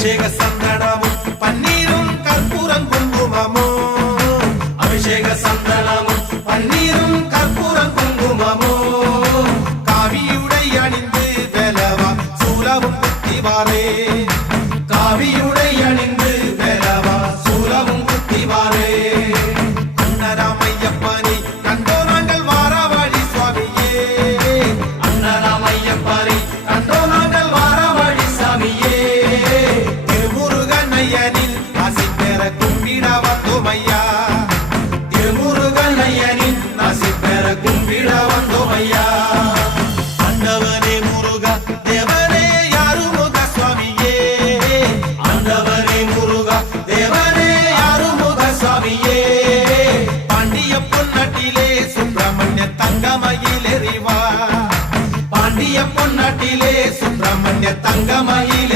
அபிஷேக சந்தனமும் பன்னீரும் கற்பூரம் குங்குமமும் அபிஷேக சந்தனமும் பன்னீரும் கற்பூரம் குங்குமமும் காவியுடை அணிந்து வெலவா சூலவும் குத்திவாரே காவியுடை